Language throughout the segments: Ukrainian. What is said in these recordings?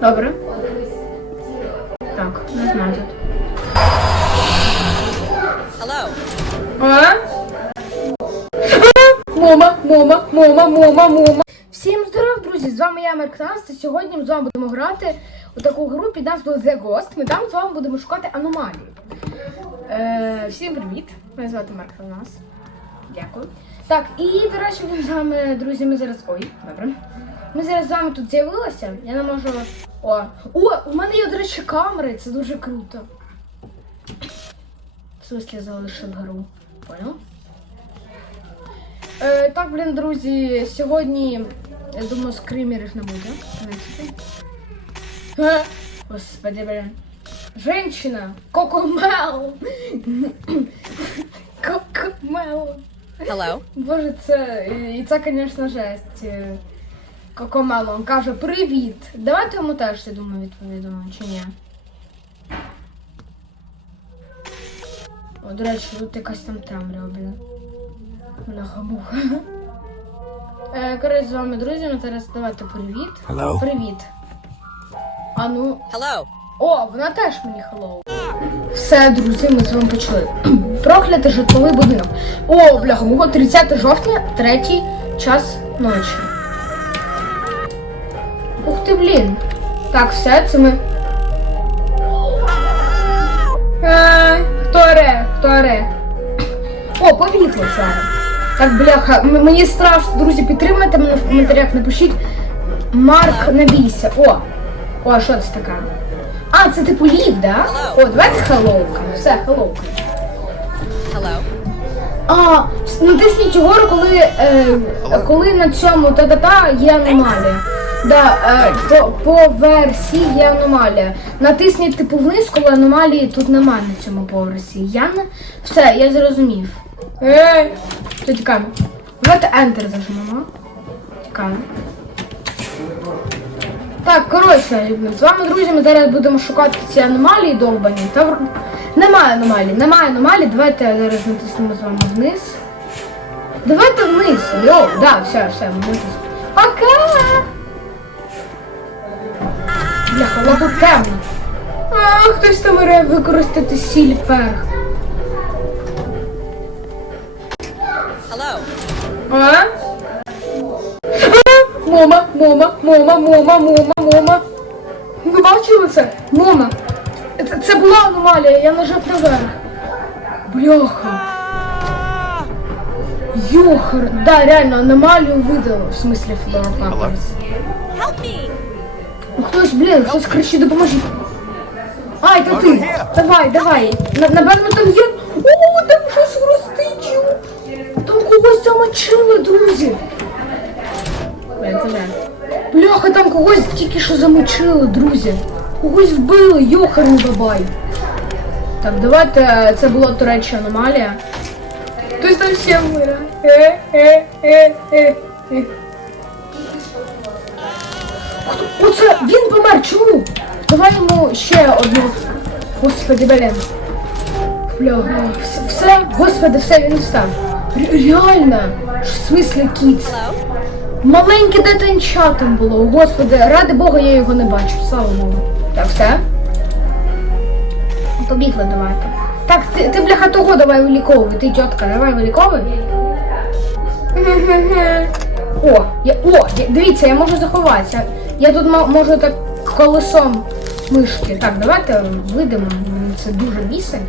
Добре. Так, не знаю тут. Мома, мома, мома, мома, мома. Всім здоров, друзі! З вами я Меркнас, і сьогодні ми з вами будемо грати у таку гру під назвою The Ghost. Ми там з вами будемо шукати аномалії. Е, всім привіт! Мене звати Меркнас. Дякую. Так, і до речі, ми з вами, друзі, ми зараз. Ой, добре. Ми зараз з вами тут з'явилися. Я не можу. О! О! У мене є, до речі, камери, це дуже круто. В смысле, залишив гру. Понял? Е, так, блін, друзі, сьогодні, я думаю, скримерів не буде. Е, Господи, блін. Женщина! Кокомел! Кокомел! Hello. Боже, це. І це, звісно, жесть. Е, Кокомел, він каже, привіт! Давайте йому теж, я думаю, відповідемо, чи ні. О, до речі, тут якась там темрява, блін. Бляха-муха. Е, коротше, з вами, друзі, ми зараз давайте привіт. Hello. Привіт. А ну. Hello. О, вона теж мені хеллоу. Все, друзі, ми з вами почали. Проклятий житловий будинок. О, бляха, мого 30 жовтня, третій час ночі. Ух ти, блін. Так, все, це ми. Е, хто ре? Хто ре? О, побігли зараз. Так, бляха, мені страшно, друзі, підтримайте мене в коментарях, напишіть. Марк, не бійся. О! О, що це таке? А, це типу лів, да? О, давайте хеллоука. Все, хеллоука. А, натисніть угору, коли, е, коли на цьому та-та-та є аномалія. Да, е, по, по версії є аномалія. Натисніть типу вниз, коли аномалії тут немає на цьому поверсі. Я не. Все, я зрозумів. Ей! То тікаємо. Давайте Enter зажмемо. Тікаємо. Так, коротше, з вами, друзі, ми зараз будемо шукати ці аномалії довбані. Та немає аномалій, немає аномалій. Давайте зараз натиснемо з вами вниз. Давайте вниз. Йоу, да, все, все, ми натиснемо. Пока! Воно тут темно. А, хтось там має використати сіль перх. А? Мома, мома, мома, мома, мома, мома. Ви бачили це? Мома. Це, це була аномалія, я нажав наверх. Бляха. Йохар. Да, реально, аномалію видало. В смислі Флора Help me. Хтось, блін, хтось кричить, допоможіть. Ай, то ти. Давай, давай. На- Напевно, там є. О, там щось хрустить. Там когось замочили, друзі. Блін, це. Бляха, там когось тільки що замочили, друзі. Когось вбили, йохарний бабай. Так, давайте, це була, до речі, аномалія. Хтось там ще вмирає. Е, е, е, е, е. Оце він помер, чому? Давай йому ще одну. Господи, блін. Бля, все, господи, все, він встав. Реально. В смислі кіт? Маленьке дитинча там було. Господи, ради Бога, я його не бачу. Слава Богу. Так, все. Побігли давайте. Так, ти, ти бляха того давай виліковуй. Ти тітка, давай виліковуй. О, я, о, дивіться, я можу заховатися. Я тут мо- можу так колесом мишки. Так, давайте вийдемо. Це дуже бісить.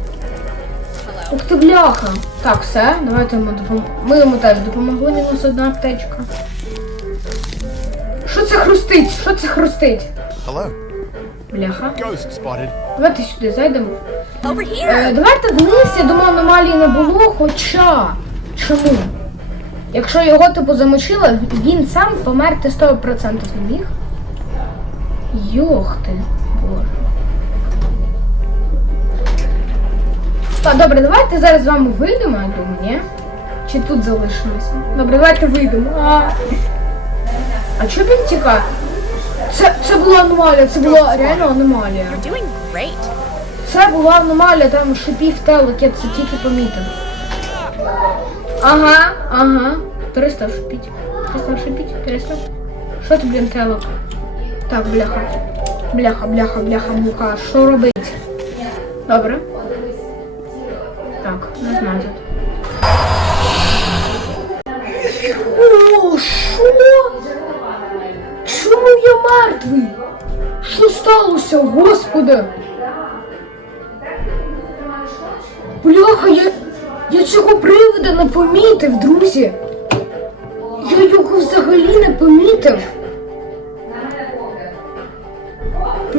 Ух ти бляха. Так, все, давайте йому допомогли. Ми йому теж допомогли, мінус одна аптечка. Що це хрустить? Що це хрустить? Hello. Бляха. Давайте сюди зайдемо. Over here. Е, давайте вниз, я думаю, аномалії не було, хоча. Чому? Якщо його типу замочили, він сам померти 100% не міг. Йох ти, боже. Так, добре, давайте зараз з вами вийдемо, я думаю, ні? Чи тут залишимося? Добре, давайте вийдемо. А, а чого він тікає? Це, це була аномалія, це була реально аномалія. Це була аномалія, там шипів телек, я це тільки помітив. Ага, ага. Перестав шипіть. Перестав шипіть, перестав. Що ти, блін, телек? Так, бляха. Бляха, бляха, бляха, муха. Що робить? Добре. Так, не знаю тут. О, що? Чому я мертвий? Що сталося, господи? Бляха, я, я цього привода не помітив, друзі. Я його взагалі не помітив.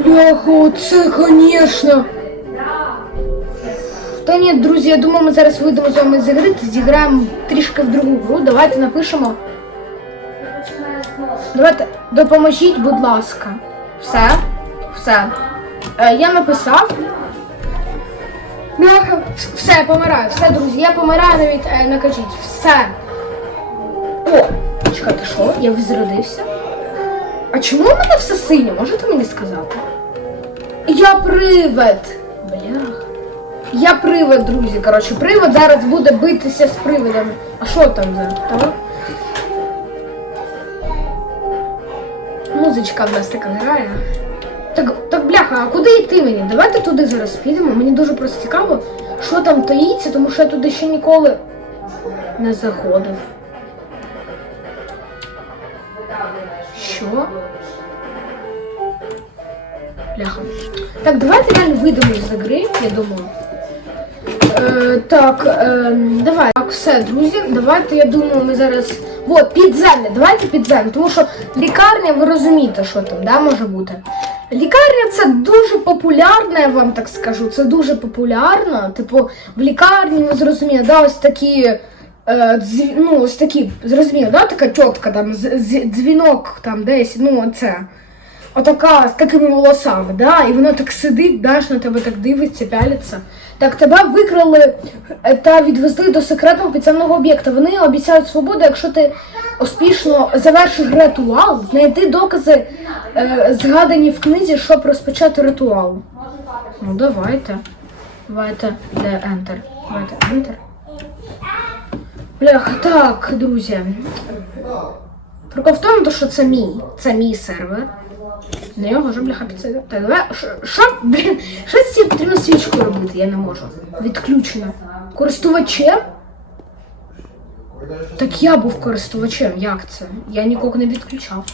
Бляха, оце, звісно. Та ні, друзі, я думаю, ми зараз вийдемо з вами з ігри, та зіграємо трішки в другу гру. Давайте напишемо. Давайте допоможіть, будь ласка. Все. Все. Е, я написав. Бляха, все, я помираю. Все, друзі, я помираю навіть е, не кажіть. Все. О, чекайте, що? Я відродився. А чому в мене все синє? Можете мені сказати? Я привид. Бляха. Я привид, друзі. Коротше, привид зараз буде битися з привидами. А що там за? Так? Музичка в нас така грає. Так, так бляха, а куди йти мені? Давайте туди зараз підемо. Мені дуже просто цікаво, що там таїться, тому що я туди ще ніколи не заходив. Що? Бляха. Так, давайте реально вийдемо з гри, я думаю. Е, так, е, давай. Так, все, друзі, давайте, я думаю, ми зараз. Вот, підземне, давайте підземне, тому що лікарня, ви розумієте, що там, да, може бути. Лікарня це дуже популярна, я вам так скажу. Це дуже популярно. Типу, в лікарні, ви зрозуміли, да, ось такі. Е, дзві- ну, ось такі, зрозуміло, да, така тітка, там, дзвінок там десь, ну, оце. Отака з такими волосами, да, і вона так сидить, знаєш, на тебе так дивиться, пялиться. Так тебе викрали е, та відвезли до секретного підземного об'єкта. Вони обіцяють свободу, якщо ти успішно завершиш ритуал, знайти докази, е, згадані в книзі, щоб розпочати ритуал. Ну давайте. Давайте. Де Enter? Давайте Enter. Бляха, так, друзі. Прикол в тому, що це мій. Це мій сервер. На нього вже бляха підсадити. Що- блін, що з цією потрібно свічкою робити? Я не можу. Відключено. Користувачем? Так я був користувачем. Як це? Я нікого не відключав.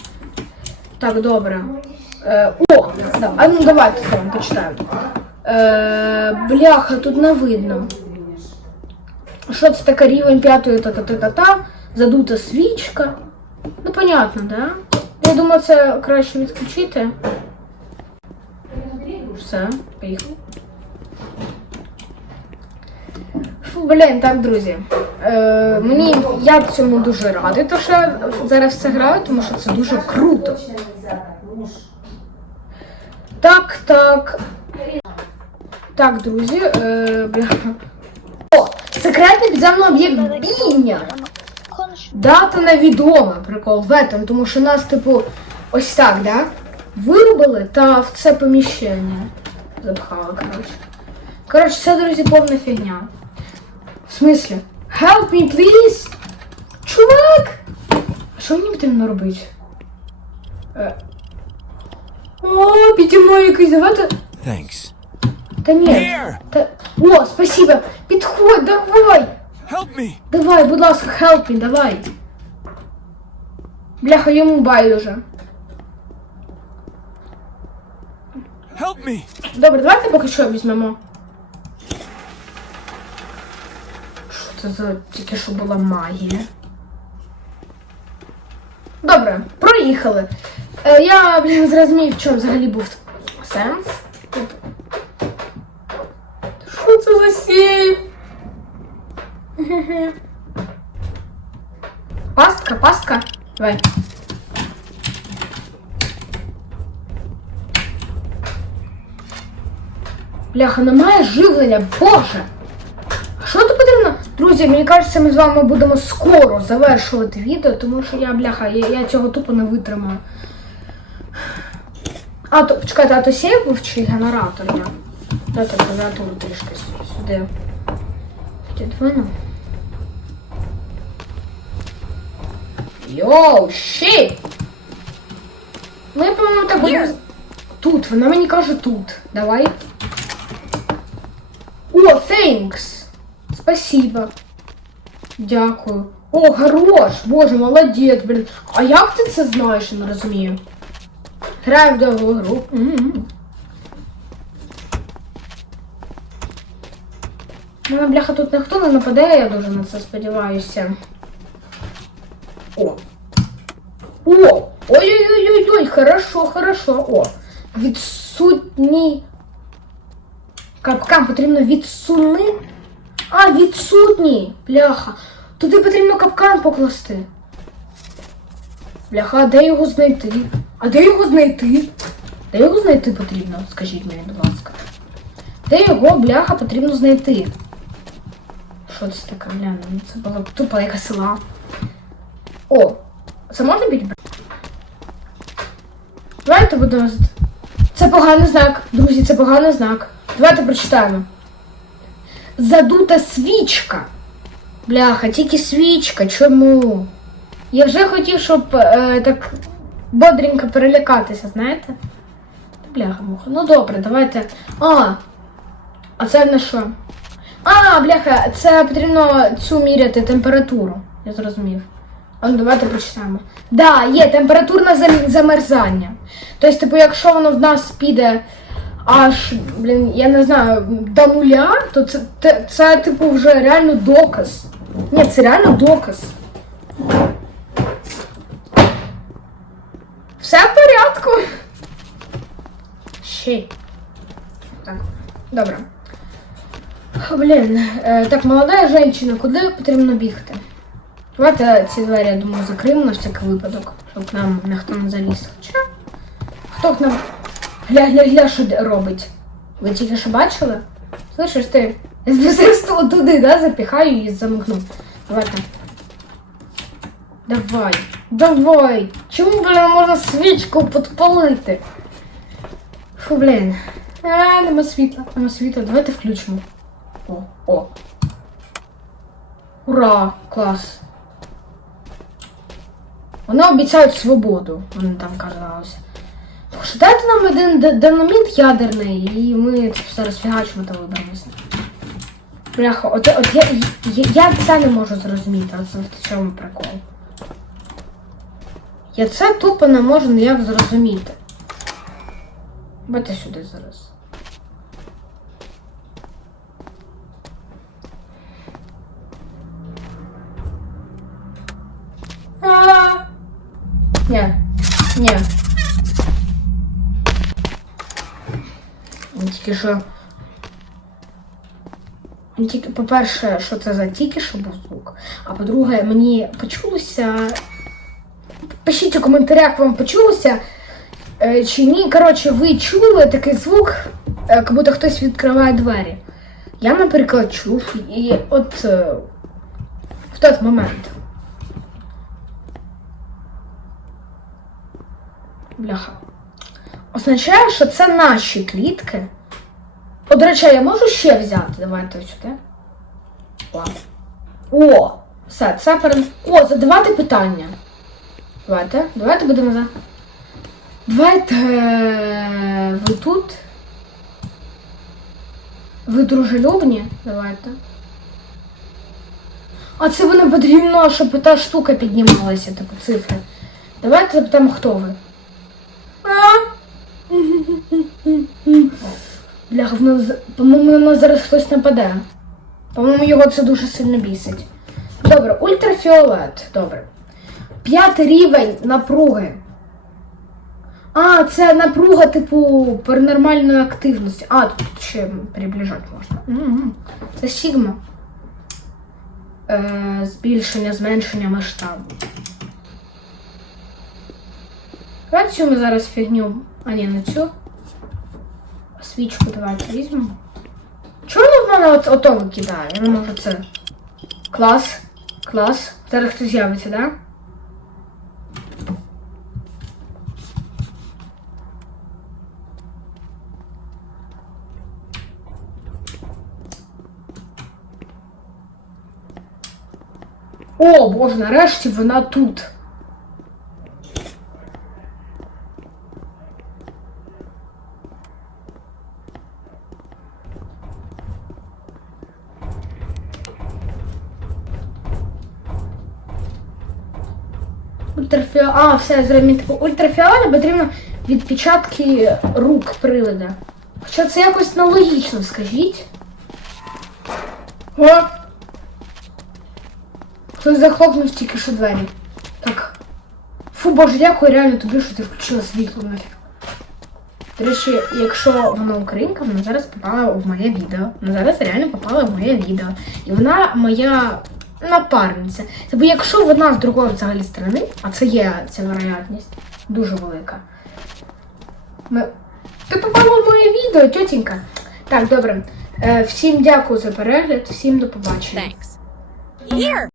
Так, добре. Е, о! Да, а ну давайте з почитаємо. Е, бляха, тут не видно. Що це таке рівень п'ятої та-та-та-та-та, задута свічка. Ну, понятно, да? Я думаю, це краще відключити. Все, поїхав. Фу, блін, так, друзі. Е, мені я цьому дуже радий, то що я зараз все граю, тому що це дуже круто. Так, так. Так, друзі. Е, секретний підземний об'єкт бійня. Дата невідома, прикол в этом, тому що нас, типу, ось так, да? Вирубили та в це поміщення запхали, коротше. Коротше, це, друзі, повна фігня. В смислі? Help me, please! Чувак! А що мені потрібно робити? Е. О, піді мною якийсь, давайте. Thanks. Та ні. Та... О, спасибо. Підходь, давай! Help me! Давай, будь ласка, help me, давай. Бляха, йому байдуже. Help me! Добре, давайте поки що візьмемо. Що це за тільки що була магія? Добре, проїхали. Е, я, блін, зрозумів, в чому взагалі був сенс. Тут. Що за сейф? Пастка, пастка. Давай. Бляха, немає живлення, боже! А що тут потрібно? Друзі, мені кажеться, ми з вами будемо скоро завершувати відео, тому що я, бляха, я, я цього тупо не витримаю. А, то, почекайте, а то сейв був чи генератор я? Дайте клавіатуру трішки сюди. Підвину. Йоу, щит! Ми, по-моєму, так будемо... тут, вона мені каже тут. Давай. О, thanks. Спасибо. Дякую. О, хорош! Боже, молодець, блін. А як ти це знаєш, я не розумію? Граю в довгу гру. М-м. Мене, бляха, тут ніхто не нападе, я дуже на це сподіваюся. О. О! Ой-ой-ой-ой-ой! хорошо, хорошо. О. Відсутній. Капкан потрібно відсуни. А, відсутній. Бляха. Туди потрібно капкан покласти. Бляха, а де його знайти? А де його знайти? Де його знайти потрібно? Скажіть мені, будь ласка. Де його, бляха, потрібно знайти? Що це таке, бля? Ну це було тупо яка села. О! Це можна бити? Давайте будемо. Це поганий знак. Друзі, це поганий знак. Давайте прочитаємо. Задута свічка. Бляха, тільки свічка. Чому? Я вже хотів, щоб е, так бодренько перелякатися, знаєте? Бляха, муха. Ну добре, давайте. А! А це на що? А, бляха, це потрібно цю міряти температуру. Я зрозумів. А ну давайте прочитаємо. Да, є температурне зам- замерзання. Тобто, типу, якщо воно в нас піде аж, блін, я не знаю, до нуля, то це, це, це типу, вже реально доказ. Ні, це реально доказ. Все в порядку. Ще. Так, добре. Блін, е, так, молода жінка, куди потрібно бігти? Давайте ці двері, я думаю, закриємо на всякий випадок, щоб нам ніхто не заліз. Хоча? Хто к нам. Гля, гля, гля, що робить? Ви тільки що бачили? Слышиш ти? Я туди, да, запіхаю і замкну. Давайте. Давай. Давай. Чому, блін, можна свічку підпалити? Фу, блін. А, нема світла, нема світла. Давайте включимо. О. Ура! Клас. Вони обіцяють свободу, вони там казалося. Так дайте нам один динаміт ядерний, і ми це все розфігачимо та виберемося. Бляха, от, от я, я, я це не можу зрозуміти, це в чому прикол. Я це тупо не можу ніяк зрозуміти. Байте сюди зараз. Ні. Ні. Тільки що. Тільки, по-перше, що це за тільки що був звук. А по-друге, мені почулося. Пишіть у коментарях, вам почулося. е, Чи ні, коротше, ви чули такий звук, е, як будто хтось відкриває двері. Я, наприклад, чув, і от е, в той момент. Бляха. Означає, що це наші клітки. О, до речі, я можу ще взяти. Давайте ось сюди. О. О! Все, це перед. О, задавати питання. Давайте. Давайте будемо за. Давайте. е, Ви тут? Ви дружелюбні? Давайте. А це вони потрібно, щоб та штука піднімалася, типу цифри. Давайте запитаємо, хто ви. Бляха, в по-моєму, нас зараз хтось нападе. По-моєму, його це дуже сильно бісить. Добре, ультрафіолет. Добре. П'ятий рівень напруги. А, це напруга, типу, паранормальної активності. А, тут ще приближати можна. Це Сігма. Е, збільшення, зменшення масштабу. Давайте ми зараз фігню. А не цю. Свічку давайте візьмемо. Воно в мене от, ото викидає? Я не це. Клас. Клас. Зараз хтось з'явиться, да? О, боже, нарешті вона тут. Ультрафіол... А, все, зрозуміло. Ультрафіолет потрібно відпечатки рук привода. Хоча це якось нелогічно, скажіть. О! Хтось захлопнув тільки що двері. Так. Фу, боже, дякую реально тобі, що ти включила світло нафіг. До речі, якщо вона українка, вона зараз попала в моє відео. Вона зараз реально попала в моє відео. І вона моя напарниця. Тобто, якщо вона з другої взагалі сторони, а це є ця вероятність дуже велика. Ми... Ти попала в моє відео, тьотінька. Так, добре. Е, всім дякую за перегляд, всім до побачення. Thanks. Here!